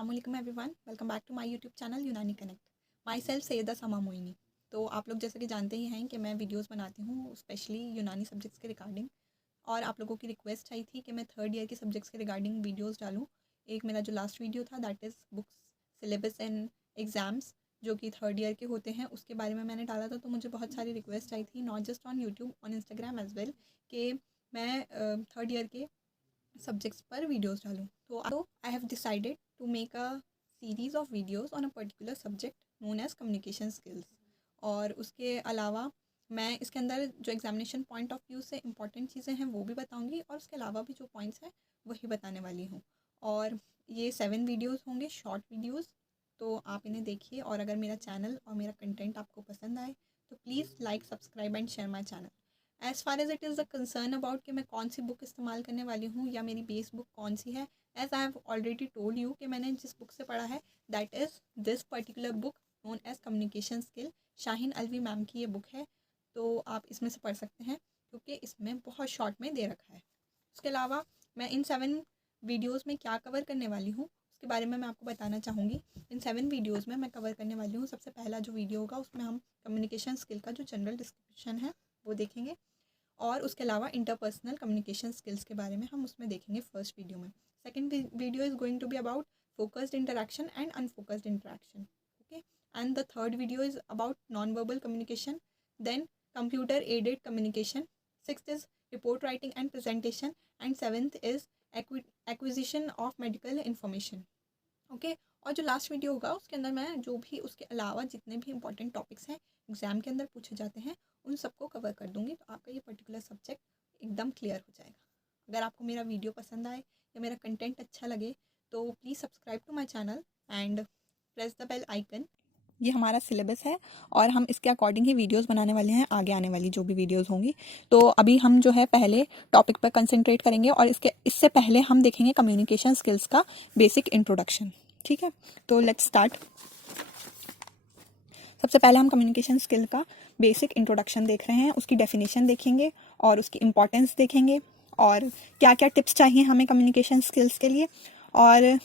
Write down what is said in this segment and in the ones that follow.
अस्सलामुअलैकुम everyone, welcome back to my YouTube channel Unani connect. Myself Syeda Sama Moini. तो आप लोग जैसे कि जानते ही हैं कि मैं वीडियोस बनाती हूँ स्पेशली यूनानी सब्जेक्ट्स के रिगार्डिंग, और आप लोगों की रिक्वेस्ट आई थी कि मैं थर्ड ईयर के सब्जेक्ट्स के रिगार्डिंग वीडियोस डालूँ। एक मेरा जो लास्ट वीडियो था that is books, syllabus and exams, जो कि थर्ड ईयर के होते हैं, उसके बारे में मैंने डाला था। तो मुझे बहुत सारी रिक्वेस्ट आई थी, not just on YouTube, on Instagram as well, कि मैं थर्ड ईयर के सब्जेक्ट्स पर वीडियोस डालूँ। तो I have decided to make a series of videos on a particular subject known as communication skills. और उसके अलावा मैं इसके अंदर जो एग्जामिनेशन पॉइंट ऑफ व्यू से इंपॉर्टेंट चीज़ें हैं वो भी बताऊंगी, और उसके अलावा भी जो पॉइंट्स हैं वही बताने वाली हूँ। और ये 7 वीडियोस होंगे, शॉर्ट वीडियोस। तो आप इन्हें देखिए, और अगर मेरा चैनल और मेरा कंटेंट आपको पसंद आए तो please like, subscribe and share my channel. As far as it is the concern about कि मैं कौन सी बुक इस्तेमाल करने वाली हूँ या मेरी बेस बुक कौन सी है, as I have already told you कि मैंने जिस बुक से पढ़ा है that is this particular book known as communication skill. Shaheen Alvi ma'am की ये बुक है, तो आप इसमें से पढ़ सकते हैं क्योंकि इसमें बहुत शॉर्ट में दे रखा है। उसके अलावा मैं इन 7 वीडियोज़ में क्या कवर करने वाली हूँ उसके बारे में मैं आपको बताना चाहूँगी। इन 7 वीडियोज़ में मैं कवर करने वाली हूँ, सबसे पहला जो वीडियो होगा उसमें हम कम्युनिकेशन स्किल का जो जनरल डिस्क्रिप्शन है वो देखेंगे, और उसके अलावा इंटरपर्सनल कम्युनिकेशन स्किल्स के बारे में हम उसमें देखेंगे फर्स्ट वीडियो में। Second video is going to be about focused interaction and unfocused interaction, okay. And the third video is about non verbal communication, then computer aided communication, sixth is report writing and presentation, and seventh is acquisition of medical information, okay. और जो last video होगा उसके अंदर मैं जो भी उसके अलावा जितने भी इंपॉर्टेंट टॉपिक्स हैं एग्ज़ाम के अंदर पूछे जाते हैं उन सबको कवर कर दूंगी, तो आपका ये पर्टिकुलर सब्जेक्ट एकदम क्लियर हो जाएगा। अगर आपको मेरा वीडियो पसंद आए या मेरा कंटेंट अच्छा लगे तो please subscribe to my channel and press the bell icon. ये हमारा सिलेबस है और हम इसके अकॉर्डिंग ही वीडियोस बनाने वाले हैं, आगे आने वाली जो भी वीडियोस होंगी। तो अभी हम जो है पहले टॉपिक पर कंसंट्रेट करेंगे, और इससे पहले हम देखेंगे कम्युनिकेशन स्किल्स का बेसिक इंट्रोडक्शन, ठीक है। तो लेट्स स्टार्ट। सबसे पहले हम कम्युनिकेशन स्किल का बेसिक इंट्रोडक्शन देख रहे हैं, उसकी डेफिनेशन देखेंगे और उसकी इम्पॉर्टेंस देखेंगे, और क्या क्या टिप्स चाहिए हमें कम्युनिकेशन स्किल्स के लिए। और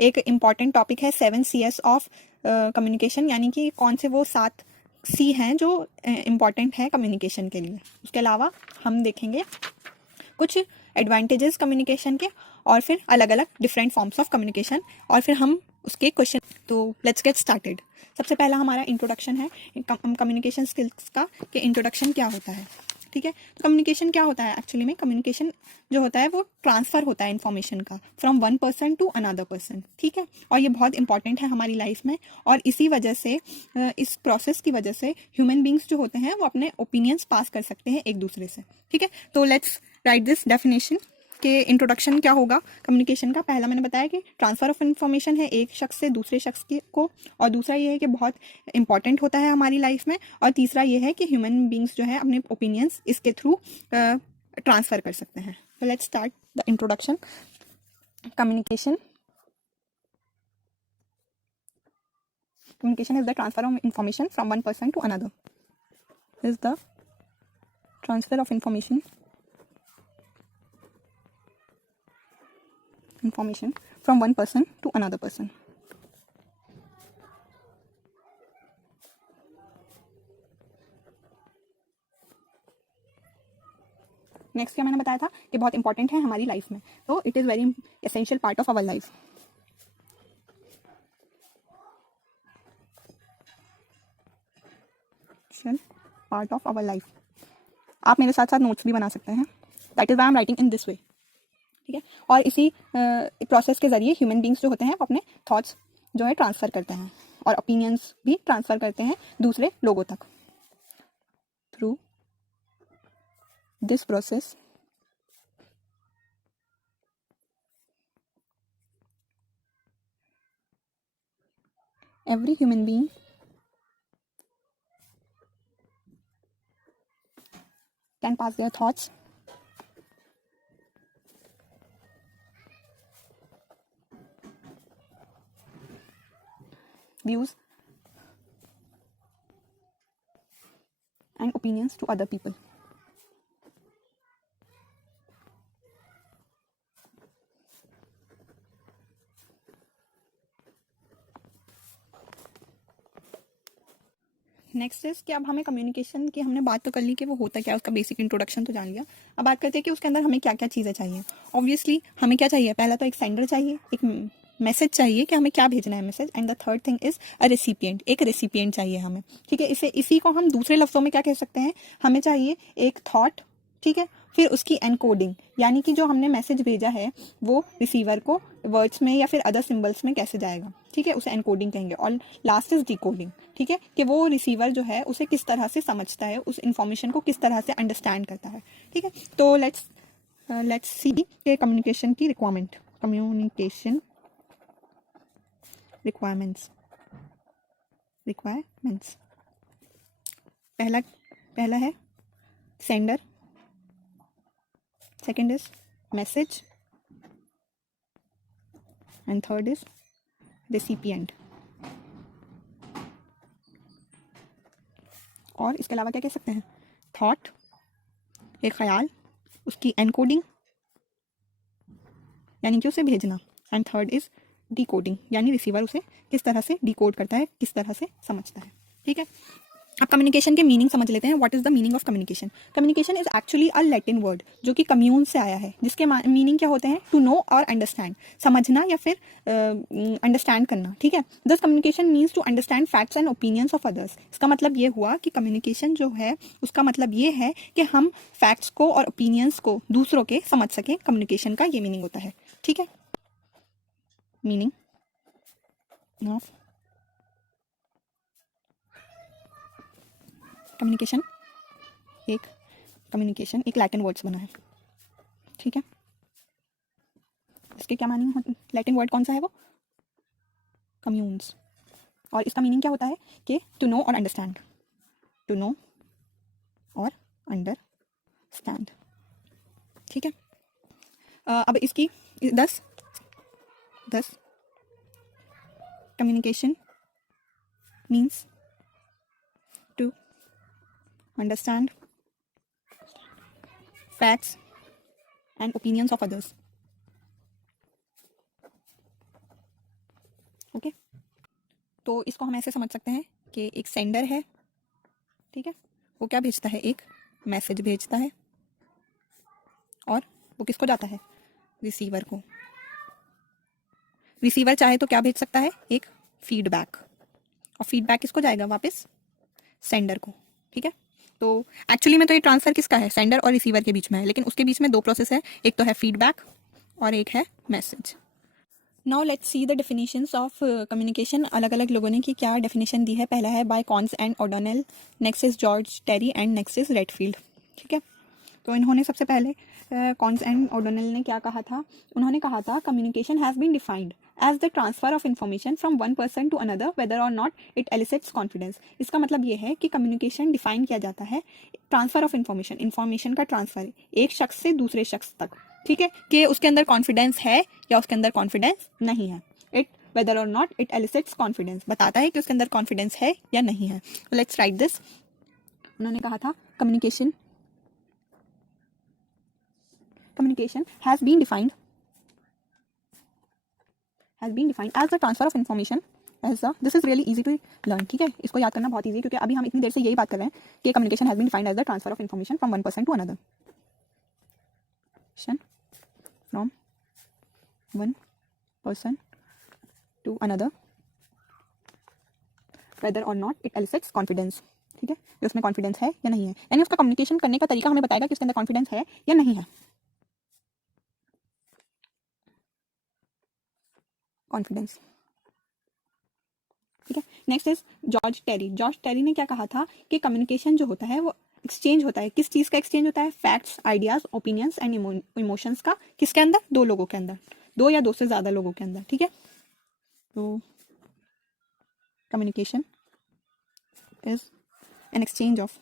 एक इम्पॉर्टेंट टॉपिक है 7 CS ऑफ कम्युनिकेशन, यानी कि कौन से वो 7 C हैं जो इम्पॉर्टेंट हैं कम्युनिकेशन के लिए। उसके अलावा हम देखेंगे कुछ एडवांटेजेस कम्युनिकेशन के, और फिर अलग अलग डिफरेंट फॉर्म्स ऑफ कम्युनिकेशन, और फिर हम उसके क्वेश्चन। तो लेट्स गेट स्टार्टेड। सबसे पहला हमारा इंट्रोडक्शन है कम्युनिकेशन स्किल्स का, कि इंट्रोडक्शन क्या होता है, ठीक है। तो कम्युनिकेशन क्या होता है, एक्चुअली में कम्युनिकेशन जो होता है वो ट्रांसफ़र होता है इन्फॉर्मेशन का from one person to another person, ठीक है। और ये बहुत इंपॉर्टेंट है हमारी लाइफ में, और इसी वजह से इस प्रोसेस की वजह से ह्यूमन बींग्स जो होते हैं वो अपने ओपिनियंस पास कर सकते हैं एक दूसरे से, ठीक है। तो लेट्स राइट दिस डेफिनेशन के इंट्रोडक्शन क्या होगा कम्युनिकेशन का। पहला मैंने बताया कि ट्रांसफ़र ऑफ इन्फॉर्मेशन है एक शख्स से दूसरे शख्स को, और दूसरा ये है कि बहुत इंपॉर्टेंट होता है हमारी लाइफ में, और तीसरा ये है कि ह्यूमन बींग्स जो है अपने ओपिनियंस इसके थ्रू ट्रांसफ़र कर सकते हैं। तो let's start the introduction. Communication is the transfer of information from one person to another. Is the transfer of information from one person to another person. Next क्या मैंने बताया था कि बहुत इंपॉर्टेंट है हमारी लाइफ में, तो it is very essential part of our life. Part of our life. आप मेरे साथ साथ नोट्स भी बना सकते हैं, that is why I am writing in this way, ठीक है। और इसी प्रोसेस के ज़रिए ह्यूमन बींग्स जो होते हैं वो अपने थॉट्स जो है ट्रांसफ़र करते हैं, और ओपिनियंस भी ट्रांसफ़र करते हैं दूसरे लोगों तक। Through this process every human being can pass their thoughts, views and opinions to other people. Next is कि अब हमें कम्युनिकेशन की हमने बात तो कर ली कि वो होता क्या है, उसका बेसिक इंट्रोडक्शन तो जान लिया। अब बात करते हैं कि उसके अंदर हमें क्या क्या चीज़ें चाहिए। ऑब्वियसली हमें क्या चाहिए, पहला तो एक सेंडर चाहिए, एक मैसेज चाहिए कि हमें क्या भेजना है message, and the third thing is a recipient, एक रेसिपिएंट चाहिए हमें, ठीक है। इसी को हम दूसरे लफ्ज़ों में क्या कह सकते हैं, हमें चाहिए एक थॉट, ठीक है, फिर उसकी एनकोडिंग, यानी कि जो हमने मैसेज भेजा है वो रिसीवर को वर्ड्स में या फिर अदर सिंबल्स में कैसे जाएगा, ठीक है, उसे एनकोडिंग कहेंगे। और लास्ट इज डिकोडिंग, ठीक है, कि वो रिसीवर जो है उसे किस तरह से समझता है, उस इंफॉर्मेशन को किस तरह से अंडरस्टैंड करता है, ठीक है। तो लेट्स सी के कम्युनिकेशन की रिक्वायरमेंट, कम्युनिकेशन रिक्वायरमेंट्स। पहला है sender, second is message, and third is recipient। और इसके अलावा क्या कह सकते हैं, थॉट, एक ख्याल, उसकी एनकोडिंग यानी कि उसे भेजना, एंड थर्ड इज डिकोडिंग यानी रिसीवर उसे किस तरह से डिकोड करता है, किस तरह से समझता है, ठीक है। अब कम्युनिकेशन के मीनिंग समझ लेते हैं। What is the meaning of communication. Communication is actually a Latin word जो कि कम्यून से आया है, जिसके मीनिंग क्या होते हैं, टू नो और अंडरस्टैंड, समझना या फिर अंडरस्टैंड करना, ठीक है। दस communication means to understand facts and opinions of others. इसका मतलब ये हुआ कि कम्युनिकेशन जो है उसका मतलब ये है कि हम फैक्ट्स को और ओपिनियंस को दूसरों के समझ सकें, कम्युनिकेशन का ये मीनिंग होता है, ठीक है। मीनिंग ऑफ कम्युनिकेशन, एक लैटिन वर्ड्स बना है, ठीक है। इसके क्या मीनिंग, लैटिन वर्ड कौन सा है वो, कम्यून्स, और इसका मीनिंग क्या होता है कि टू नो और अंडरस्टैंड, टू नो और अंडरस्टैंड, ठीक है। अब इसकी 10 communication means to understand facts and opinions of others, okay. तो इसको हम ऐसे समझ सकते हैं कि एक सेंडर है, ठीक है, वो क्या भेजता है, एक मैसेज भेजता है, और वो किसको जाता है, रिसीवर को। रिसीवर चाहे तो क्या भेज सकता है, एक फीडबैक, और फीडबैक किसको जाएगा, वापस सेंडर को, ठीक है। तो एक्चुअली में तो ये ट्रांसफर किसका है, सेंडर और रिसीवर के बीच में है, लेकिन उसके बीच में दो प्रोसेस है, एक तो है फीडबैक और एक है message. Now let's see the definitions of communication. अलग अलग लोगों ने की क्या डेफिनेशन दी है। पहला है by Koontz and O'Donnell, next is George Terry and next is Redfield, ठीक है। तो इन्होंने सबसे पहले कॉन्स एंड ओडोनेल ने क्या कहा था, उन्होंने कहा था communication has been defined as the transfer of information from one person to another whether or not it elicits confidence. इसका मतलब ये है कि कम्युनिकेशन डिफाइन किया जाता है ट्रांसफर ऑफ इन्फॉर्मेशन का ट्रांसफर एक शख्स से दूसरे शख्स तक, ठीक है, कि उसके अंदर कॉन्फिडेंस है या उसके अंदर कॉन्फिडेंस नहीं है। It whether or not it elicits confidence, बताता है कि उसके अंदर कॉन्फिडेंस है या नहीं है। Let's write this. उन्होंने कहा था communication has been defined as the transfer of information as the, this is really easy to learn, ठीक है, इसको याद करना बहुत easy है क्योंकि अभी हम इतनी देर से यही बात कर रहे हैं कि communication has been defined as the transfer of information from one person to another, from one person to another whether or not it elicits confidence, ठीक है, कि उसमें कॉन्फिडेंस है या नहीं है, यानी उसका कम्युनिकेशन करने का तरीका हमें बताएगा कि उसके अंदर कॉन्फिडेंस है या नहीं है, कॉन्फिडेंस, ठीक है। Next is George Terry. George Terry ने क्या कहा था कि कम्युनिकेशन जो होता है वो एक्सचेंज होता है, किस चीज़ का एक्सचेंज होता है, facts, ideas, opinions and emotions का, किसके अंदर, दो लोगों के अंदर, दो या दो से ज़्यादा लोगों के अंदर, ठीक है। तो communication is an exchange of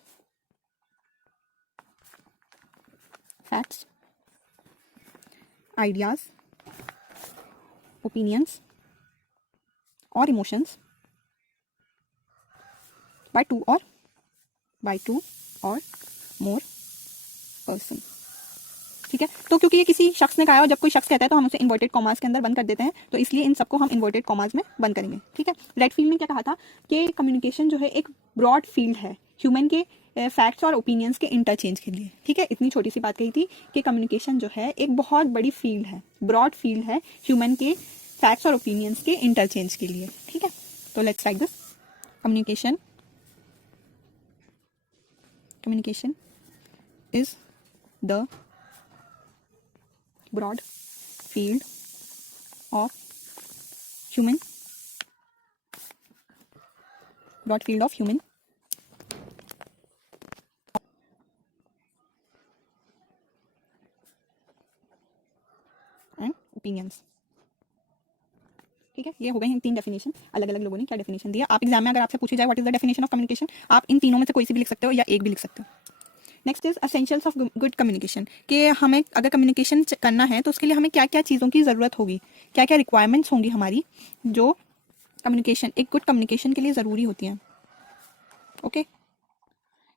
facts, ideas, opinions और emotions by two or more person, ठीक है। तो क्योंकि ये किसी शख्स ने कहा है और जब कोई शख्स कहता है तो हम उसे इन्वर्टेड कॉमास के अंदर बंद कर देते हैं, तो इसलिए इन सबको हम इन्वर्टेड कॉमास में बंद करेंगे, ठीक है। रेडफील्ड ने क्या कहा था कि कम्युनिकेशन जो है एक ब्रॉड फील्ड है ह्यूमन के फैक्ट्स और ओपिनियंस के इंटरचेंज के लिए। ठीक है, इतनी छोटी सी बात कही थी कि कम्युनिकेशन जो है एक बहुत बड़ी फील्ड है, ब्रॉड फील्ड है ह्यूमन के फैक्ट्स और ओपिनियंस के इंटरचेंज के लिए। ठीक है, तो let's write this. Communication is the broad field of human and opinions. ठीक है, ये हो गए हैं 3 डेफिनेशन। अलग अलग लोगों ने क्या डेफिनेशन दिया। आप एग्जाम में अगर आपसे पूछी जाए what is the definition of communication, आप इन तीनों में से कोई सी भी लिख सकते हो या एक भी लिख सकते हो। Next is essentials of good communication, कि हमें अगर कम्युनिकेशन करना है तो उसके लिए हमें क्या क्या चीज़ों की ज़रूरत होगी, क्या क्या रिक्वायरमेंट्स होंगी हमारी, जो कम्युनिकेशन एक गुड कम्युनिकेशन के लिए ज़रूरी होती हैं। ओके,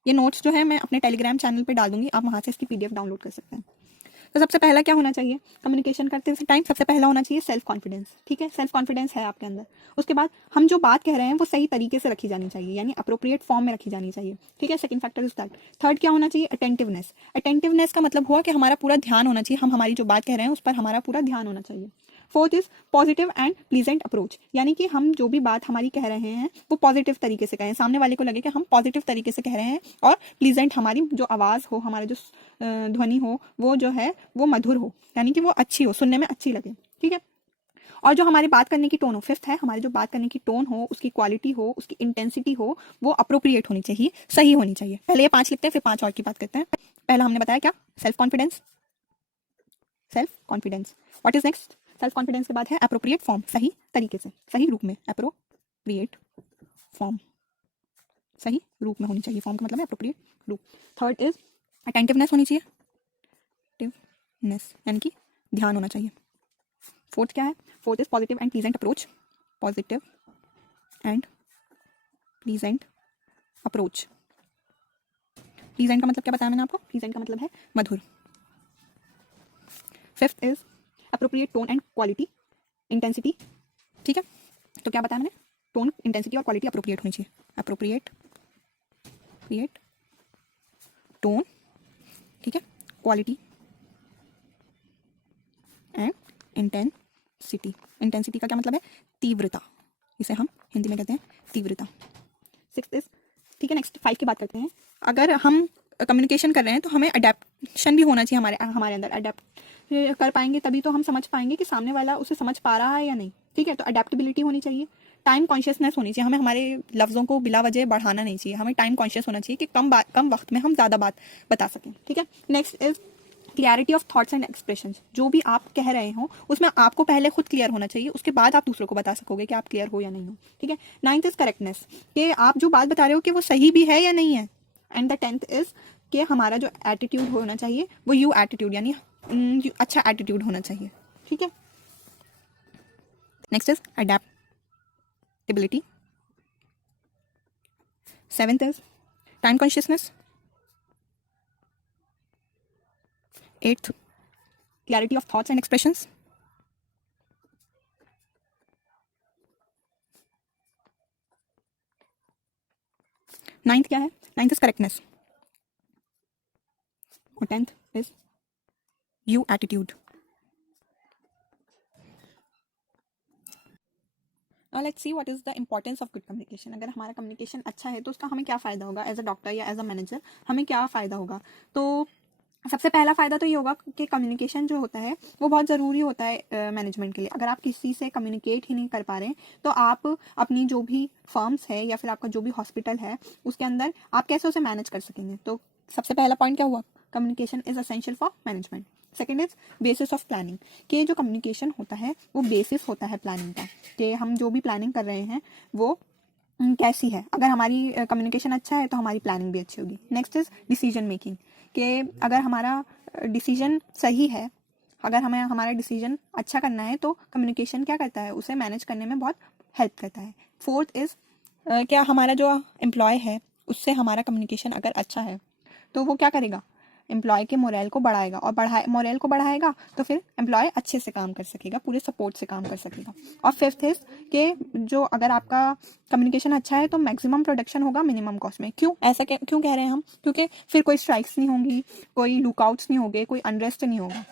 ये नोट्स जो है मैं अपने टेलीग्राम चैनल पे डाल दूंगी, आप वहाँ से इसकी PDF डाउनलोड कर सकते हैं। तो सबसे पहला क्या होना चाहिए कम्युनिकेशन करते टाइम, सबसे पहला होना चाहिए सेल्फ कॉन्फिडेंस। ठीक है, सेल्फ कॉन्फिडेंस है आपके अंदर। उसके बाद हम जो बात कह रहे हैं वो सही तरीके से रखी जानी चाहिए, यानी अप्रोप्रिएट फॉर्म में रखी जानी चाहिए। ठीक है, second factor is that. Third क्या होना चाहिए, अटेंटिवनेस। अटेंटिवनेस का मतलब हुआ कि हमारा पूरा ध्यान होना चाहिए, हम हमारी जो बात कह रहे हैं उस पर हमारा पूरा ध्यान होना चाहिए। Fourth is positive and pleasant approach, यानी कि हम जो भी बात हमारी कह रहे हैं वो पॉजिटिव तरीके से कहें, सामने वाले को लगे कि हम पॉजिटिव तरीके से कह रहे हैं, और प्लीजेंट हमारी जो आवाज़ हो, हमारा जो ध्वनि हो वो जो है वो मधुर हो, यानी कि वो अच्छी हो, सुनने में अच्छी लगे। ठीक है, और जो हमारी बात करने की टोन हो, फिफ्थ है हमारी जो बात करने की टोन हो, उसकी क्वालिटी हो, उसकी इंटेंसिटी हो, वो अप्रोप्रिएट होनी चाहिए, सही होनी चाहिए। पहले ये 5 लिखते हैं, फिर 5 और की बात करते हैं। पहला हमने बताया क्या, self confidence. What is next, self confidence के बाद है अप्रोप्रिएट फॉर्म, सही तरीके से, सही रूप में, अप्रोप्रिएट फॉर्म, सही रूप में होनी चाहिए, फॉर्म का मतलब है अप्रोप्रिएट रूप। थर्ड इज अटेंटिवनेस होनी चाहिए, अटेंटिवनेस यानी कि ध्यान होना चाहिए। फोर्थ क्या है, fourth is positive and pleasant approach, positive and pleasant approach. Pleasant का मतलब क्या बताया मैंने आपको, प्लीजेंट का मतलब है मधुर। Fifth is appropriate tone and quality, intensity. ठीक है, तो क्या बताया मैंने, टोन, इंटेंसिटी और क्वालिटी अप्रोप्रिएट होनी चाहिए। अप्रोप्रिएट टोन, ठीक है, क्वालिटी एंड इंटेंसिटी। इंटेंसिटी का क्या मतलब है, तीव्रता, इसे हम हिंदी में कहते हैं तीव्रता। सिक्स्थ इज, ठीक है, नेक्स्ट 5 की बात करते हैं। अगर हम कम्युनिकेशन कर रहे हैं तो हमें अडेप्शन भी होना चाहिए हमारे अंदर। अडेप्ट कर पाएंगे तभी तो हम समझ पाएंगे कि सामने वाला उसे समझ पा रहा है या नहीं। ठीक है, तो अडेप्टेबिलिटी होनी चाहिए, टाइम कॉन्शियसनेस होनी चाहिए, हमें हमारे लफ्ज़ों को बिला वजह बढ़ाना नहीं चाहिए, हमें टाइम कॉन्शियस होना चाहिए कि कम वक्त में हम ज़्यादा बात बता सकें। ठीक है, next is clarity of thoughts and expression. जो भी आप कह रहे हो उसमें आपको पहले खुद क्लियर होना चाहिए, उसके बाद आप दूसरों को बता सकोगे कि आप क्लियर हो या नहीं हो। ठीक है, नाइन्थ इज करेक्टनेस, कि आप जो बात बता रहे हो कि वो सही भी है या नहीं है। एंड द 10th इज कि हमारा जो एटीट्यूड होना चाहिए वो यू एटीट्यूड, यानी अच्छा एटीट्यूड होना चाहिए। ठीक है, next is adaptability. 7th is time consciousness. 8th clarity of thoughts and expressions. 9th क्या है, 9th इज करेक्टनेस, और 10th is you attitude. Now let's see what is the importance of good communication। अगर हमारा communication अच्छा है तो उसका हमें क्या फ़ायदा होगा, एज अ डॉक्टर या एज अ मैनेजर हमें क्या फ़ायदा होगा। तो सबसे पहला फ़ायदा तो ये होगा कि कम्युनिकेशन जो होता है वो बहुत ज़रूरी होता है मैनेजमेंट के लिए। अगर आप किसी से कम्युनिकेट ही नहीं कर पा रहे हैं तो आप अपनी जो भी फर्म्स है या फिर आपका जो भी हॉस्पिटल है उसके अंदर आप कैसे उसे मैनेज कर सकेंगे। तो सबसे पहला पॉइंट क्या हुआ, communication is essential for management. Second is basis of planning, कि जो कम्युनिकेशन होता है वो बेसिस होता है प्लानिंग का, कि हम जो भी प्लानिंग कर रहे हैं वो कैसी है। अगर हमारी कम्युनिकेशन अच्छा है तो हमारी प्लानिंग भी अच्छी होगी। नेक्स्ट इज डिसीजन मेकिंग, कि अगर हमारा डिसीजन सही है, अगर हमें हमारा डिसीजन अच्छा करना है तो कम्युनिकेशन क्या करता है, उसे मैनेज करने में बहुत हेल्प करता है। फोर्थ इज क्या हमारा जो एम्प्लॉय है उससे हमारा कम्युनिकेशन अगर अच्छा है तो वो क्या करेगा, एम्प्लॉय के मोरल को बढ़ाएगा, और मोरल को बढ़ाएगा तो फिर एम्प्लॉय अच्छे से काम कर सकेगा, पूरे सपोर्ट से काम कर सकेगा। और फिफ्थ इज कि जो अगर आपका कम्युनिकेशन अच्छा है तो मैक्सिमम प्रोडक्शन होगा मिनिमम कॉस्ट में। क्यों ऐसा क्यों कह रहे हैं हम? क्योंकि फिर कोई स्ट्राइक्स नहीं होंगी, कोई लुकआउट्स नहीं होंगे, कोई अनरेस्ट नहीं होगा।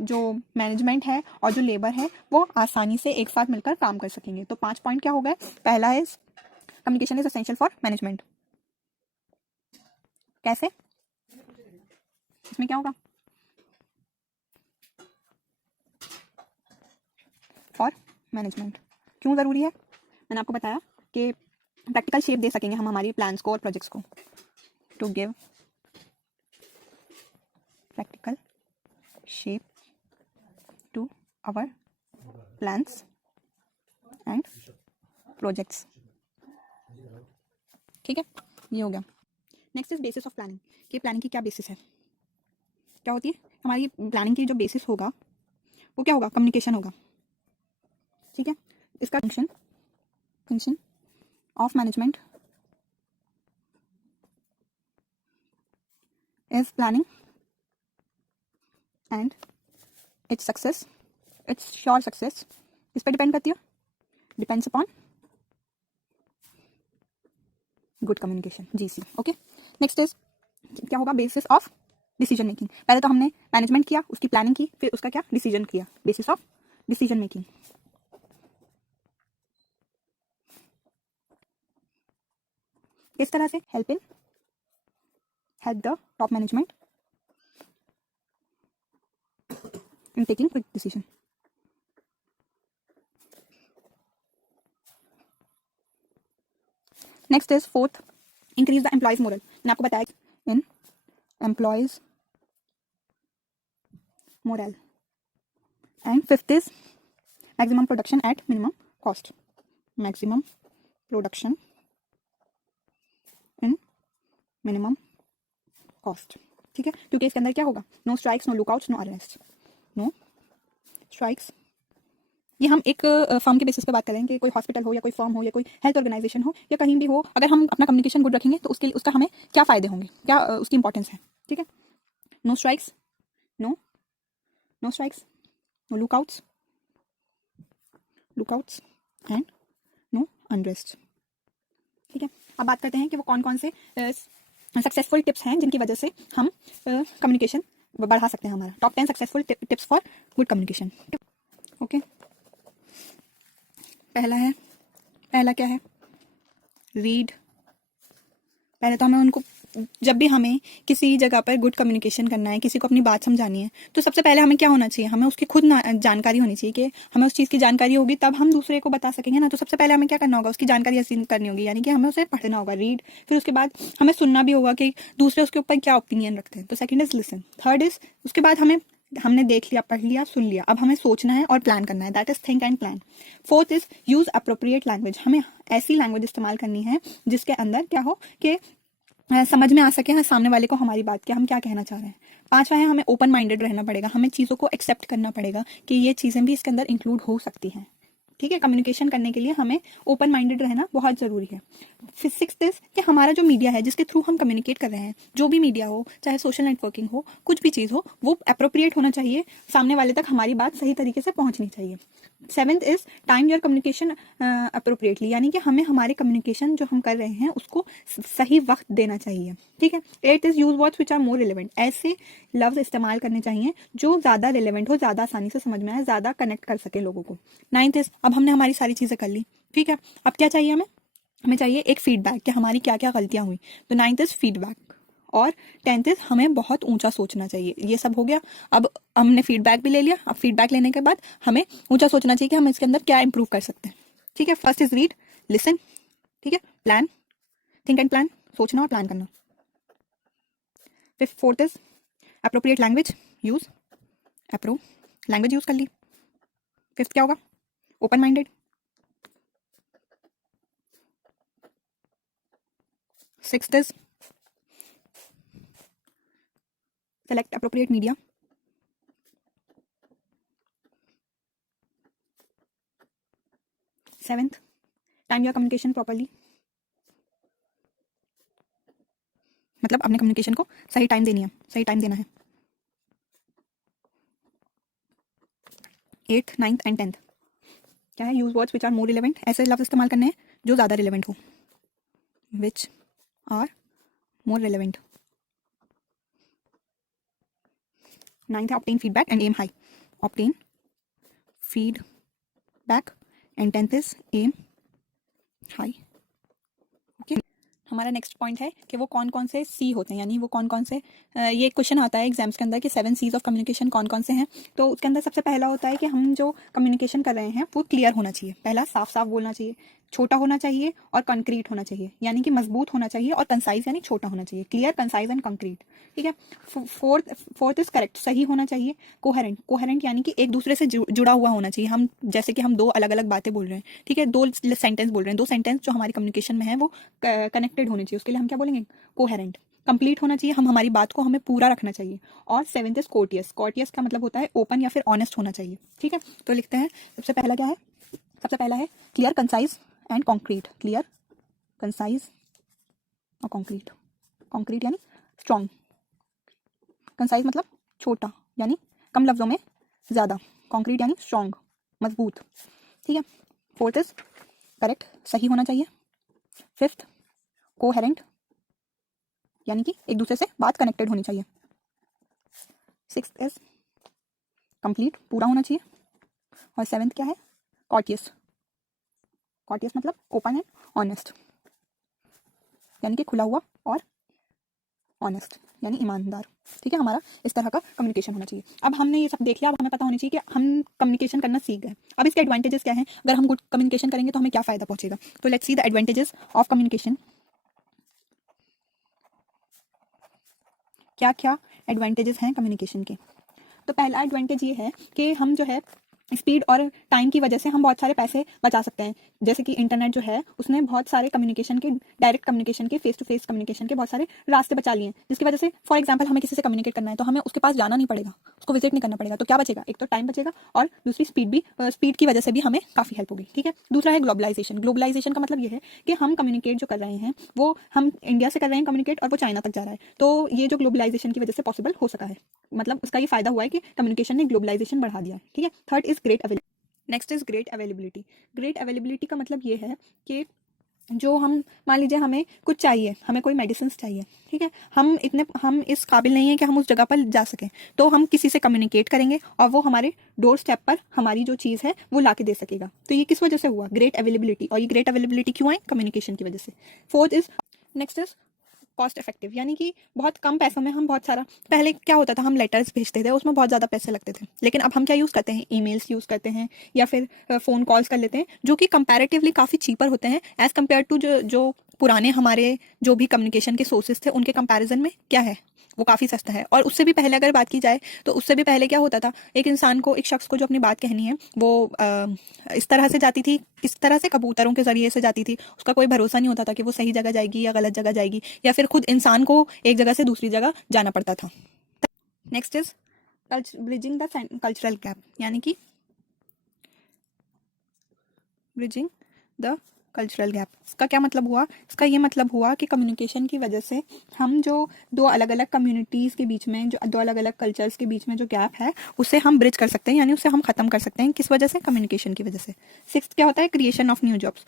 जो मैनेजमेंट है और जो लेबर है वो आसानी से एक साथ मिलकर काम कर सकेंगे। तो 5 पॉइंट क्या हो गए? पहला है communication is essential for management. कैसे? इसमें क्या होगा? For management. क्यों ज़रूरी है? मैंने आपको बताया कि प्रैक्टिकल शेप दे सकेंगे हम हमारी प्लान्स को और प्रोजेक्ट्स को। To give practical shape to our plans and projects. ठीक है, ये हो गया। Next is basis of planning, कि प्लानिंग की क्या बेसिस है, क्या होती है हमारी प्लानिंग की जो बेसिस होगा वो क्या होगा? कम्युनिकेशन होगा। ठीक है, इसका function of management is planning and its success, it's sure success इस पर डिपेंड करती है, depends upon good communication, GC। Okay, next is क्या होगा? Basis of decision making. पहले तो हमने मैनेजमेंट किया, उसकी प्लानिंग की, फिर उसका क्या? डिसीजन किया। बेसिस ऑफ डिसीजन मेकिंग किस तरह से? Help the top management in taking quick decision. Next is fourth, increase the employees morale. मैंने आपको बताया in employees morale. And fifth is maximum production at minimum cost. Maximum production in minimum cost. ठीक है, क्योंकि इसके अंदर क्या होगा? No strikes, no lockouts, no arrest, no strikes. ये हम एक फर्म के बेसिस पे बात करें कि कोई हॉस्पिटल हो या कोई फर्म हो या कोई हेल्थ ऑर्गेनाइजेशन हो या कहीं भी हो, अगर हम अपना कम्युनिकेशन गुड रखेंगे तो उसका हमें क्या फ़ायदे होंगे, क्या उसकी इंपॉर्टेंस है। ठीक है, no strikes, no no strikes, no lockouts and no unrest. ठीक है, अब बात करते हैं कि वो कौन कौन से सक्सेसफुल टिप्स हैं जिनकी वजह से हम कम्युनिकेशन बढ़ा सकते हैं। हमारा top 10 successful tips for good communication. Okay, पहला क्या है? रीड। पहले तो हमें उनको, जब भी हमें किसी जगह पर गुड कम्युनिकेशन करना है, किसी को अपनी बात समझानी है, तो सबसे पहले हमें क्या होना चाहिए? हमें उसकी खुद जानकारी होनी चाहिए कि हमें उस चीज़ की जानकारी होगी तब हम दूसरे को बता सकेंगे ना। तो सबसे पहले हमें क्या करना होगा? उसकी जानकारी हासिल करनी होगी, यानी कि हमें उसे पढ़ना होगा, रीड। फिर उसके बाद हमें सुनना भी होगा कि दूसरे उसके ऊपर क्या ओपिनियन रखते हैं। तो second is listen. Third is उसके बाद हमने देख लिया, पढ़ लिया, सुन लिया, अब हमें सोचना है और प्लान करना है, that is think and plan. Fourth is use appropriate language. हमें ऐसी लैंग्वेज इस्तेमाल करनी है जिसके अंदर क्या हो कि समझ में आ सके हाँ सामने वाले को हमारी बात, क्या हम क्या कहना चाह रहे हैं। पांचवा है हमें ओपन माइंडेड रहना पड़ेगा, हमें चीज़ों को एक्सेप्ट करना पड़ेगा कि ये चीज़ें भी इसके अंदर इंक्लूड हो सकती हैं। ठीक है, कम्युनिकेशन करने के लिए हमें ओपन माइंडेड रहना बहुत ज़रूरी है। फिर सिक्स्थ इज कि हमारा जो मीडिया है जिसके थ्रू हम कम्युनिकेट कर रहे हैं, जो भी मीडिया हो, चाहे सोशल नेटवर्किंग हो, कुछ भी चीज़ हो, वो अप्रोप्रिएट होना चाहिए, सामने वाले तक हमारी बात सही तरीके से पहुंचनी चाहिए। Seventh is time your communication appropriately, यानी कि हमें हमारे कम्युनिकेशन जो हम कर रहे हैं उसको सही वक्त देना चाहिए। ठीक है, eight is use words which are more relevant. ऐसे लफ्ज इस्तेमाल करने चाहिए जो ज़्यादा रिलेवेंट हो, ज़्यादा आसानी से समझ में आए, ज़्यादा कनेक्ट कर सके लोगों को। नाइन्थ इज, अब हमने हमारी सारी चीज़ें कर ली, ठीक है, अब क्या चाहिए हमें चाहिए एक फीडबैक कि हमारी क्या क्या गलतियां हुई। तो नाइन्थ इज फीडबैक। और टेंथ इज हमें बहुत ऊंचा सोचना चाहिए। ये सब हो गया, अब हमने फीडबैक भी ले लिया। अब फीडबैक लेने के बाद हमें ऊंचा सोचना चाहिए कि हम इसके अंदर क्या इंप्रूव कर सकते हैं। ठीक है, फर्स्ट इज रीड, लिसन, ठीक है, प्लान, थिंक एंड प्लान, सोचना और प्लान करना। फिर fourth is appropriate language use, language use कर ली। फिफ्थ क्या होगा? Open minded. Sixth is select appropriate media. Seventh, time your communication properly. मतलब अपने कम्युनिकेशन को सही टाइम देना है। 8th 9th एंड 10th क्या है? Use words which are more relevant, ऐसे लफ्ज इस्तेमाल करने हैं जो ज़्यादा रिलेवेंट हो, विच आर मोर रिलेवेंट। 9th है obtain feedback and aim high, obtain feedback and 10th is aim high. Okay, हमारा नेक्स्ट पॉइंट है कि वो कौन कौन से सी होते हैं, यानी वो कौन कौन से ये क्वेश्चन आता है एग्जाम्स के अंदर कि 7 सीज ऑफ कम्युनिकेशन कौन कौन से हैं। तो उसके अंदर सबसे पहला होता है कि हम जो कम्युनिकेशन कर रहे हैं वो क्लियर होना चाहिए। पहला, साफ साफ बोलना चाहिए, छोटा होना चाहिए और कंक्रीट होना चाहिए, यानी कि मजबूत होना चाहिए, और कंसाइज यानी छोटा होना चाहिए। क्लियर, कंसाइज एंड कंक्रीट, ठीक है। फोर्थ इज करेक्ट, सही होना चाहिए। कोहेरेंट यानी कि एक दूसरे से जुड़ा हुआ होना चाहिए। हम जैसे कि हम दो अलग अलग बातें बोल रहे हैं, ठीक है, 2 सेंटेंस बोल रहे हैं, 2 सेंटेंस जो हमारी कम्युनिकेशन में है वो कनेक्टेड होने चाहिए, उसके लिए हम क्या बोलेंगे? कोहेरेंट। कंप्लीट होना चाहिए, हम हमारी बात को हमें पूरा रखना चाहिए। और 7th इज कोर्टियस। कोर्टियस का मतलब होता है ओपन या फिर ऑनेस्ट होना चाहिए, ठीक है। तो लिखते हैं, सबसे पहला क्या है? सबसे पहला है clear, concise and concrete. Clear, concise और कॉन्क्रीट। कॉन्क्रीट यानी स्ट्रॉन्ग, कंसाइज मतलब छोटा यानी कम लफ्जों में ज़्यादा, कॉन्क्रीट यानी स्ट्रॉन्ग मजबूत, ठीक है। 4th इज करेक्ट, सही होना चाहिए। 5th कोहेरेंट, यानी कि एक दूसरे से बात कनेक्टेड होनी चाहिए। 6th इज कंप्लीट, पूरा होना चाहिए। और 7th क्या है? कॉर्टियस। कॉर्टियस मतलब ओपन एंड ऑनेस्ट, यानी कि खुला हुआ और ऑनेस्ट यानी ईमानदार, ठीक है। हमारा इस तरह का कम्युनिकेशन होना चाहिए। अब हमने ये सब देख लिया, अब हमें पता होना चाहिए कि हम कम्युनिकेशन करना सीख गए। अब इसके एडवांटेजेस क्या हैं? अगर हम गुड कम्युनिकेशन करेंगे तो हमें क्या फ़ायदा पहुंचेगा? तो let's see the advantages of communication. क्या क्या एडवांटेजेस हैं कम्युनिकेशन के? तो पहला एडवांटेज ये है कि हम जो है स्पीड और टाइम की वजह से हम बहुत सारे पैसे बचा सकते हैं। जैसे कि इंटरनेट जो है उसने बहुत सारे कम्युनिकेशन के, डायरेक्ट कम्युनिकेशन के, फेस टू फेस कम्युनिकेशन के बहुत सारे रास्ते बचा लिए हैं, जिसकी वजह से फॉर एग्जांपल हमें किसी से कम्युनिकेट करना है तो हमें उसके पास जाना नहीं पड़ेगा, उसको विजिट नहीं करना पड़ेगा। तो क्या बचेगा? एक तो टाइम बचेगा और दूसरी स्पीड की वजह से भी हमें काफ़ी हेल्प होगी, ठीक है। दूसरा है ग्लोबलाइजेशन। ग्लोबलाइजेशन का मतलब ये है कि हम कम्युनिकेट जो कर रहे हैं वो हम इंडिया से कर रहे हैं कम्युनिकेट, और वो चाइना तक जा रहा है। तो ये जो ग्लोबलाइजेशन की वजह से पॉसिबल हो सका है, मतलब उसका ये फायदा हुआ है कि कम्युनिकेशन ने ग्लोबलाइजेशन बढ़ा दिया है, ठीक है। Third is great availability. Next is great availability. Great availability का मतलब ये है कि जो हम, मान लीजिए हमें कुछ चाहिए, हमें कोई मेडिसिन चाहिए, ठीक है, हम इस काबिल नहीं है कि हम उस जगह पर जा सकें, तो हम किसी से कम्युनिकेट करेंगे और वो हमारे डोर स्टेप पर हमारी जो चीज़ है वो ला के दे सकेगा। तो ये किस वजह से हुआ? Great availability. और ये ग्रेट अवेलेबिलिटी क्यों आई? कम्युनिकेशन की वजह से। Fourth is, next is cost effective, यानी कि बहुत कम पैसों में हम बहुत सारा, पहले क्या होता था, हम लेटर्स भेजते थे, उसमें बहुत ज़्यादा पैसे लगते थे, लेकिन अब हम क्या यूज़ करते हैं? ईमेल्स यूज़ करते हैं या फिर फ़ोन कॉल्स कर लेते हैं, जो कि कंपैरेटिवली काफ़ी चीपर होते हैं एज़ कम्पेयर टू जो पुराने हमारे जो भी कम्युनिकेशन के सोर्सेज थे उनके कंपैरिजन में क्या है, वो काफ़ी सस्ता है। और उससे भी पहले अगर बात की जाए तो उससे भी पहले क्या होता था, एक इंसान को, एक शख्स को जो अपनी बात कहनी है वो इस तरह से जाती थी, इस तरह से कबूतरों के ज़रिए से जाती थी, उसका कोई भरोसा नहीं होता था कि वो सही जगह जाएगी या गलत जगह जाएगी, या फिर खुद इंसान को एक जगह से दूसरी जगह जाना पड़ता था। Next is bridging the cultural gap, यानी कि ब्रिजिंग द कल्चरल गैप। इसका क्या मतलब हुआ? इसका ये मतलब हुआ कि कम्युनिकेशन की वजह से हम जो दो अलग अलग कम्युनिटीज़ के बीच में, जो दो अलग अलग कल्चर्स के बीच में जो गैप है उसे हम ब्रिज कर सकते हैं, यानी उसे हम ख़त्म कर सकते हैं। किस वजह से? कम्युनिकेशन की वजह से। 6th क्या होता है? क्रिएशन ऑफ न्यू जॉब्स,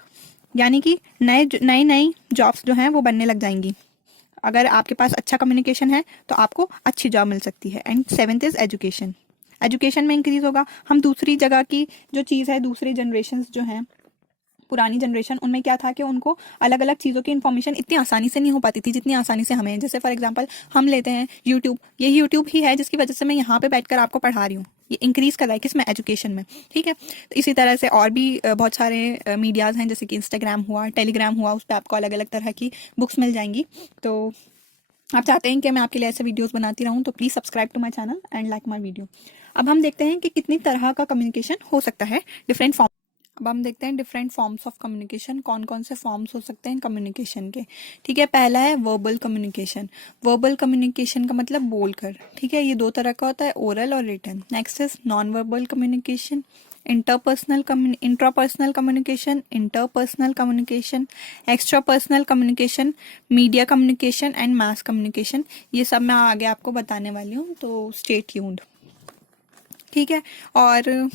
यानी कि नई नई जॉब्स जो हैं वो बनने लग जाएंगी। अगर आपके पास अच्छा कम्युनिकेशन है तो आपको अच्छी जॉब मिल सकती है। And 7th is education. Education में इंक्रीज होगा, हम दूसरी जगह की जो चीज़ है, दूसरे जनरेशन जो हैं, पुरानी जनरेशन, उनमें क्या था कि उनको अलग अलग चीज़ों की इन्फॉर्मेशन इतनी आसानी से नहीं हो पाती थी जितनी आसानी से हमें। जैसे फॉर एग्जांपल हम लेते हैं यूट्यूब, ये यूट्यूब ही है जिसकी वजह से मैं यहाँ पे बैठकर आपको पढ़ा रही हूँ। ये इंक्रीज़ कर रहा है किसमें? एजुकेशन में, ठीक है। तो इसी तरह से और भी बहुत सारे मीडियाज़ हैं, जैसे कि इंस्टाग्राम हुआ, टेलीग्राम हुआ, उस पर आपको अलग अलग तरह की बुक्स मिल जाएंगी। तो आप चाहते हैं कि मैं आपके लिए ऐसे वीडियोस बनाती रहूं तो please subscribe to my channel and like my video. अब हम देखते हैं कि कितनी तरह का कम्युनिकेशन हो सकता है, डिफरेंट फॉर्म। अब हम देखते हैं डिफरेंट फॉर्म्स ऑफ कम्युनिकेशन, कौन कौन से फॉर्म्स हो सकते हैं कम्युनिकेशन के, ठीक है। पहला है वर्बल कम्युनिकेशन। वर्बल कम्युनिकेशन का मतलब बोलकर, ठीक है, ये 2 तरह का होता है, ओरल और written. Next is non verbal communication, intrapersonal communication, interpersonal communication, extrapersonal communication, media communication and mass communication. ये सब मैं आगे आपको बताने वाली हूँ, तो स्टे ट्यून्ड। ठीक है। और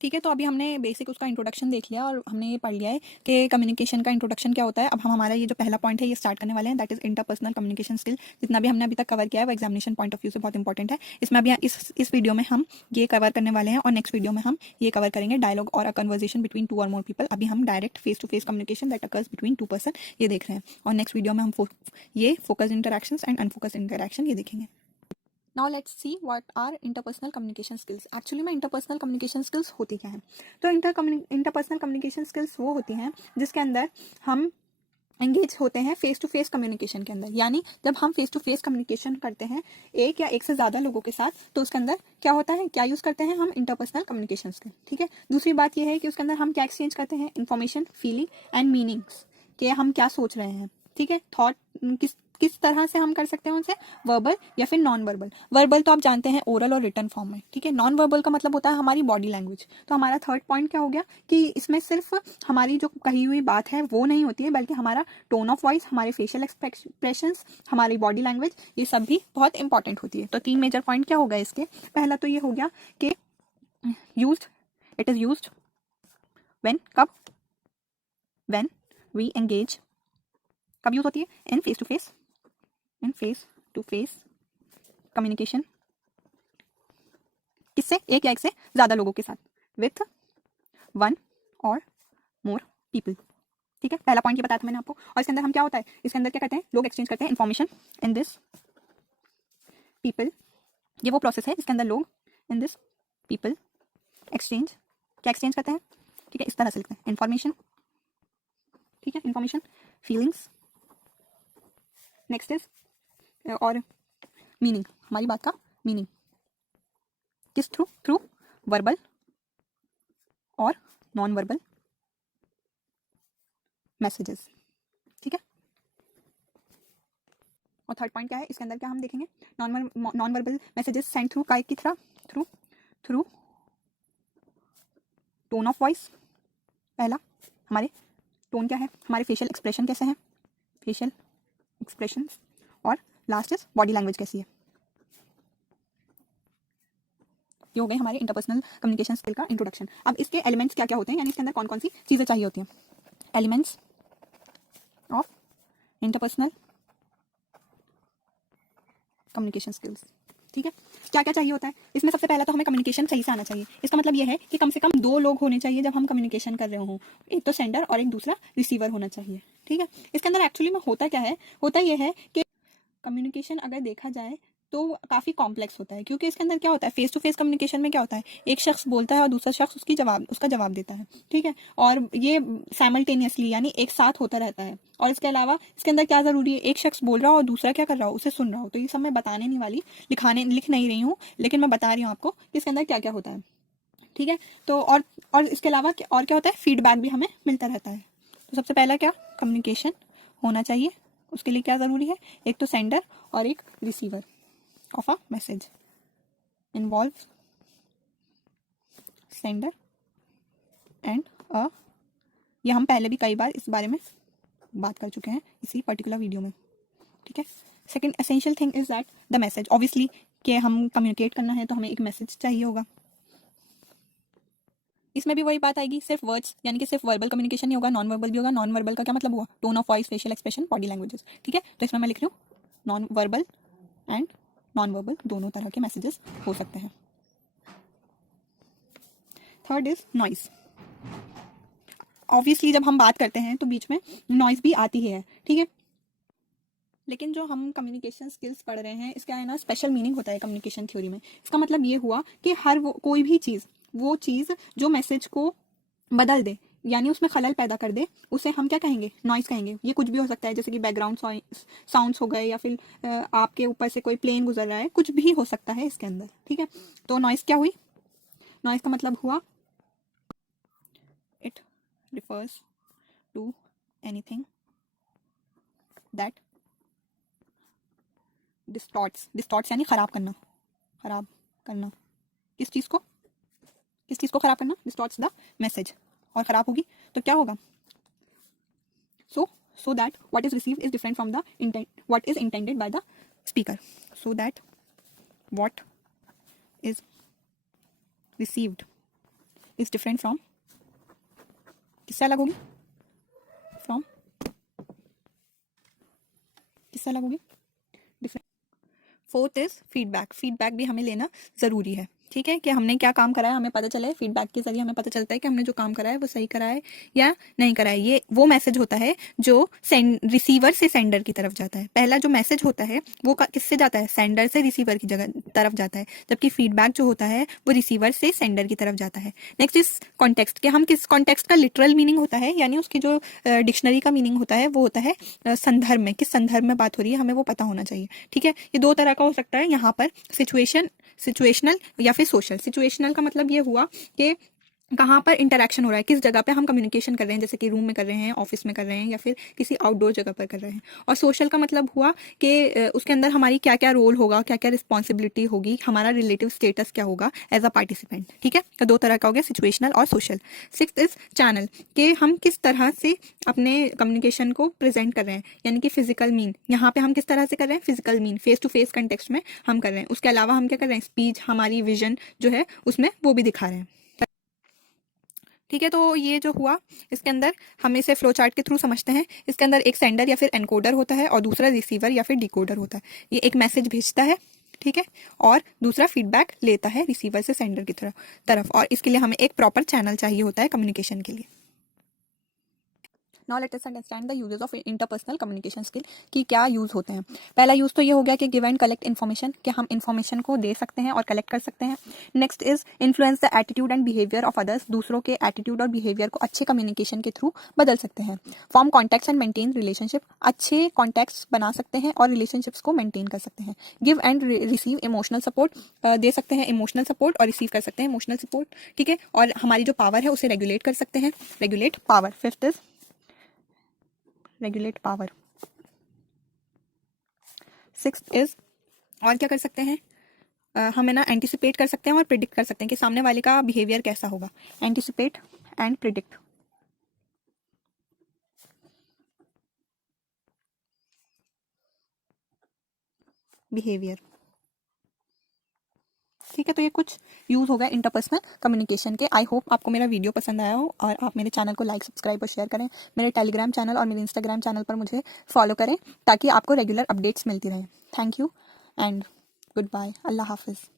ठीक है, तो अभी हमने बेसिक उसका इंट्रोडक्शन देख लिया और हमने ये पढ़ लिया है कि कम्युनिकेशन का इंट्रोडक्शन क्या होता है। अब हम हमारा ये जो पहला पॉइंट है ये स्टार्ट करने वाले हैं, that is interpersonal communication skill. जितना भी हमने अभी तक कवर किया है वो एग्जामिनेशन पॉइंट ऑफ व्यू से बहुत इंपॉर्टेंट है। इसमें अभी इस वीडियो में हम ये कवर करने वाले हैं और नेक्स्ट वीडियो में हम ये कवर करेंगे डायलॉग और अ कन्वर्सेशन बिटवीन टू और मोर पीपल। अभी हम direct face to face communication that occurs between two person ये देख रहे हैं, और नेक्स्ट वीडियो में हम ये focus interactions and unfocus interaction ये देखेंगे। Now let's see what are interpersonal communication skills. Actually में इंटरपर्सनल कम्युनिकेशन स्किल्स होती क्या है? तो इंटरपर्सनल कम्युनिकेशन स्किल्स वो होती हैं जिसके अंदर हम एंगेज होते हैं फेस टू फेस कम्युनिकेशन के अंदर। यानी जब हम फेस टू फेस कम्युनिकेशन करते हैं एक या एक से ज़्यादा लोगों के साथ, तो उसके अंदर क्या होता है, क्या यूज़ करते हैं हम? Interpersonal communication skill. ठीक है। दूसरी बात यह है कि उसके अंदर हम क्या एक्सचेंज करते हैं? इन्फॉर्मेशन, फीलिंग एंड मीनिंग्स, कि हम क्या सोच रहे हैं। ठीक है। थॉट किस तरह से हम कर सकते हैं उनसे? वर्बल या फिर नॉन वर्बल। वर्बल तो आप जानते हैं ओरल और रिटर्न फॉर्म में। ठीक है। नॉन वर्बल का मतलब होता है हमारी बॉडी लैंग्वेज। तो हमारा थर्ड पॉइंट क्या हो गया कि इसमें सिर्फ हमारी जो कही हुई बात है वो नहीं होती है, बल्कि हमारा टोन ऑफ वॉइस, हमारे फेशियल एक्सप्रेशंस, हमारी बॉडी लैंग्वेज, ये सब भी बहुत इंपॉर्टेंट होती है। तो 3 मेजर पॉइंट क्या हो गए इसके? पहला तो ये हो गया कि used, it is used when, कब? When we engage. कब यूज होती है? In face to face, in face to face communication. किससे? एक या एक से ज्यादा लोगों के साथ, विथ वन और मोर पीपल। ठीक है। पहला पॉइंट ये बताया था मैंने आपको। और इसके अंदर हम क्या होता है, इसके अंदर क्या करते हैं, लोग एक्सचेंज करते हैं इन्फॉर्मेशन। इन दिस पीपल, ये वो प्रोसेस है जिसके अंदर लोग इन दिस पीपल एक्सचेंज, क्या एक्सचेंज करते हैं? ठीक है, इस तरह से लिखते हैं, इन्फॉर्मेशन। ठीक है, इन्फॉर्मेशन, फीलिंग्स, नेक्स्ट इज और मीनिंग, हमारी बात का मीनिंग। किस थ्रू? थ्रू वर्बल और नॉन वर्बल मैसेजेस। ठीक है। और थर्ड पॉइंट क्या है इसके अंदर, क्या हम देखेंगे? Non verbal messages send through काय की तरह, through through tone of voice. पहला, हमारे टोन क्या है, हमारे फेशियल एक्सप्रेशन कैसे हैं, फेशियल एक्सप्रेशन, और लास्ट इज बॉडी लैंग्वेज कैसी है। ये हो गए हमारे इंटरपर्सनल कम्युनिकेशन स्किल का इंट्रोडक्शन। अब इसके एलिमेंट्स क्या क्या होते हैं, यानी इसके अंदर कौन कौन सी चीज़ें चाहिए होती हैं? Elements of interpersonal communication skills. ठीक है। क्या क्या चाहिए होता है इसमें? सबसे पहला तो हमें कम्युनिकेशन सही से आना चाहिए। इसका मतलब ये है कि कम से कम 2 लोग होने चाहिए जब हम कम्युनिकेशन कर रहे हों, एक तो सेंडर और एक दूसरा रिसीवर होना चाहिए। ठीक है। इसके अंदर एक्चुअली में होता क्या है, होता यह है कि कम्युनिकेशन अगर देखा जाए तो काफ़ी कॉम्प्लेक्स होता है, क्योंकि इसके अंदर क्या होता है, फेस टू फेस कम्युनिकेशन में क्या होता है, एक शख्स बोलता है और दूसरा शख्स उसका जवाब देता है। ठीक है। और ये साइमल्टेनियसली यानी एक साथ होता रहता है। और इसके अलावा इसके अंदर क्या ज़रूरी है, एक शख्स बोल रहा हो और दूसरा क्या कर रहा हो, उसे सुन रहा हो। तो ये सब मैं बताने नहीं वाली, लिख नहीं रही हूँ, लेकिन मैं बता रही हूँ आपको कि इसके अंदर क्या क्या होता है। ठीक है। तो और इसके अलावा और क्या होता है, फीडबैक भी हमें मिलता रहता है। तो सबसे पहला क्या, कम्युनिकेशन होना चाहिए। उसके लिए क्या ज़रूरी है, एक तो सेंडर और एक receiver of a message, involve sender and अ, ये हम पहले भी कई बार इस बारे में बात कर चुके हैं इसी पर्टिकुलर वीडियो में। ठीक है। Second essential thing is that the message, obviously कि हम कम्युनिकेट करना है तो हमें एक मैसेज चाहिए होगा। इसमें भी वही बात आएगी, सिर्फ वर्ड्स यानी कि सिर्फ वर्बल कम्युनिकेशन नहीं होगा, नॉन वर्बल भी होगा। नॉन वर्बल का क्या मतलब हुआ, tone of voice, facial expression, body languages. ठीक है। तो इसमें मैं लिख रही हूँ non verbal and non verbal दोनों तरह के मैसेजेस हो सकते हैं। Third is noise. ऑब्वियसली जब हम बात करते हैं तो बीच में नॉइस भी आती ही है। ठीक है। लेकिन जो हम कम्युनिकेशन स्किल्स पढ़ रहे हैं इसका है ना स्पेशल मीनिंग होता है कम्युनिकेशन थ्योरी में। इसका मतलब ये हुआ कि कोई भी चीज़, वो चीज़ जो मैसेज को बदल दे यानी उसमें खलल पैदा कर दे, उसे हम क्या कहेंगे, नॉइस कहेंगे। ये कुछ भी हो सकता है, जैसे कि बैकग्राउंड साउंड्स हो गए, या फिर आपके ऊपर से कोई प्लेन गुजर रहा है, कुछ भी हो सकता है इसके अंदर। ठीक है। तो नॉइस क्या हुई, नॉइस का मतलब हुआ it refers to anything that distorts यानी खराब करना, खराब करना किस चीज़ को, किस चीज़ को ख़राब करना, डिस्टॉर्ट्स द मैसेज, और ख़राब होगी तो क्या होगा, so that what is received is different from the intent, what is intended by the speaker, so that what is received is different from, किससे अलग होगी, from किससे अलग होगी, different. Fourth is feedback, feedback भी हमें लेना ज़रूरी है, ठीक है, कि हमने क्या काम करा है हमें पता चले, फीडबैक के जरिए हमें पता चलता है कि हमने जो काम करा है वो सही करा है या नहीं करा है। ये वो मैसेज होता है जो रिसीवर से सेंडर की तरफ जाता है। पहला जो मैसेज होता है वो किससे जाता है, सेंडर से रिसीवर की जगह तरफ जाता है, जबकि फीडबैक जो होता है वो रिसीवर से सेंडर की तरफ जाता है। नेक्स्ट इज कॉन्टेक्स्ट, कि हम किस कॉन्टेक्स्ट का लिटरल मीनिंग होता है, यानी उसकी जो डिक्शनरी का मीनिंग होता है वो होता है संदर्भ में, किस संदर्भ में बात हो रही है हमें वो पता होना चाहिए, ठीक है। ये दो तरह का हो सकता है यहाँ पर, सिचुएशनल या फिर सोशल। सिचुएशनल का मतलब ये हुआ कि कहाँ पर इंटरेक्शन हो रहा है, किस जगह पे हम कम्युनिकेशन कर रहे हैं, जैसे कि रूम में कर रहे हैं, ऑफिस में कर रहे हैं, या फिर किसी आउटडोर जगह पर कर रहे हैं। और सोशल का मतलब हुआ कि उसके अंदर हमारी क्या क्या रोल होगा, क्या क्या रिस्पॉन्सिबिलिटी होगी, हमारा रिलेटिव स्टेटस क्या होगा एज अ पार्टिसिपेंट, ठीक है। तो दो तरह का हो गया, सिचुएशनल और सोशल। सिक्स्थ इज चैनल, कि हम किस तरह से अपने कम्युनिकेशन को प्रेजेंट कर रहे हैं, यानी कि फिजिकल मीन, यहाँ पे हम किस तरह से कर रहे हैं, physical mean, face to face context में हम कर रहे हैं। उसके अलावा हम क्या कर रहे हैं, स्पीच, हमारी विजन जो है उसमें वो भी दिखा रहे हैं, ठीक है। तो ये जो हुआ इसके अंदर हम इसे फ्लो चार्ट के थ्रू समझते हैं। इसके अंदर एक सेंडर या फिर एनकोडर होता है और दूसरा रिसीवर या फिर डिकोडर होता है। ये एक मैसेज भेजता है, ठीक है, और दूसरा फीडबैक लेता है रिसीवर से सेंडर की तरफ, और इसके लिए हमें एक प्रॉपर चैनल चाहिए होता है कम्युनिकेशन के लिए। Now let us understand the uses of interpersonal communication skill, कि क्या यूज़ होते हैं। पहला यूज़ तो ये हो गया कि गिव एंड कलेक्ट इन्फॉर्मेशन, कि हम इन्फॉर्मेशन को दे सकते हैं और कलेक्ट कर सकते हैं। Next is influence the attitude and behaviour of others, दूसरों के एटीट्यूड और बिहेवियर को अच्छे कम्युनिकेशन के थ्रू बदल सकते हैं। Form contacts and maintain relationship, अच्छे कॉन्टैक्ट्स बना सकते हैं और रिलेशनशिप्स को मेंटेन कर सकते हैं। Give and receive emotional support, दे सकते हैं इमोशनल सपोर्ट और रिसीव कर सकते हैं इमोशनल सपोर्ट, ठीक है, और हमारी जो पावर है उसे रेगुलेट कर सकते हैं, regulate power. Fifth is regulate power. Sixth is, और क्या कर सकते हैं, हम है ना एंटिसिपेट कर सकते हैं और प्रिडिक्ट कर सकते हैं कि सामने वाले का बिहेवियर कैसा होगा। एंटिसिपेट एंड प्रिडिक्ट, बिहेवियर, ठीक है। तो ये कुछ यूज़ हो गया इंटरपर्सनल कम्युनिकेशन के। आई होप आपको मेरा वीडियो पसंद आया हो और आप मेरे चैनल को लाइक, सब्सक्राइब और शेयर करें। मेरे टेलीग्राम चैनल और मेरे इंस्टाग्राम चैनल पर मुझे फॉलो करें ताकि आपको रेगुलर अपडेट्स मिलती रहें। Thank you and good bye, अल्लाह हाफिज़।